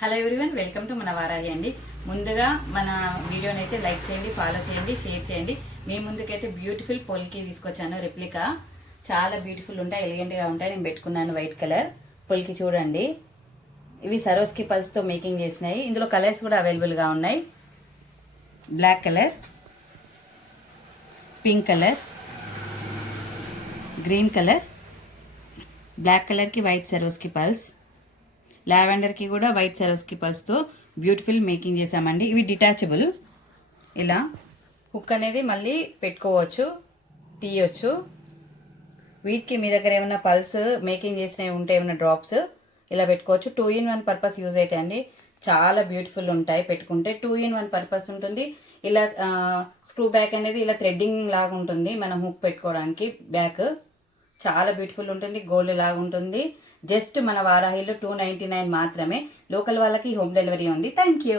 Hello everyone, welcome to మన వారాహి అండి. ముందుగా మన వీడియోని అయితే లైక్ చేయండి, ఫాలో చేయండి, షేర్ చేయండి. మీ ముందుకైతే బ్యూటిఫుల్ పొల్కి తీసుకొచ్చాను. రెప్లికా చాలా బ్యూటిఫుల్ ఉంటాయి, ఎలిగెంట్గా ఉంటాయి. నేను పెట్టుకున్నాను వైట్ కలర్ పొల్కి. చూడండి, ఇవి సరోస్కి పల్స్తో మేకింగ్ చేసినాయి. ఇందులో కలర్స్ కూడా అవైలబుల్గా ఉన్నాయి. Black colour, pink colour, green colour, black కలర్కి వైట్ సరోస్కి పల్స్, లావెండర్కి కూడా వైట్ సరోస్కి పల్స్తో బ్యూటిఫుల్ మేకింగ్ చేసామండి. ఇవి డిటాచబుల్. ఇలా హుక్ అనేది మళ్ళీ పెట్టుకోవచ్చు, తీయొచ్చు. వీటికి మీ దగ్గర ఏమైనా పల్స్ మేకింగ్ చేసినవి ఉంటే, ఏమైనా డ్రాప్స్ ఇలా పెట్టుకోవచ్చు. 2-in-1 పర్పస్ యూజ్ అవుతాయండి. చాలా బ్యూటిఫుల్ ఉంటాయి పెట్టుకుంటే. 2-in-1 పర్పస్ ఉంటుంది. ఇలా స్క్రూ బ్యాక్ అనేది ఇలా థ్రెడ్డింగ్ లాగా ఉంటుంది, మనం హుక్ పెట్టుకోవడానికి. బ్యాక్ చాలా బ్యూటిఫుల్ ఉంటుంది, గోల్డ్ లాగా ఉంటుంది. జస్ట్ మన వారాహిలో 299 మాత్రమే. లోకల్ వాళ్ళకి హోమ్ డెలివరీ ఉంది. Thank you.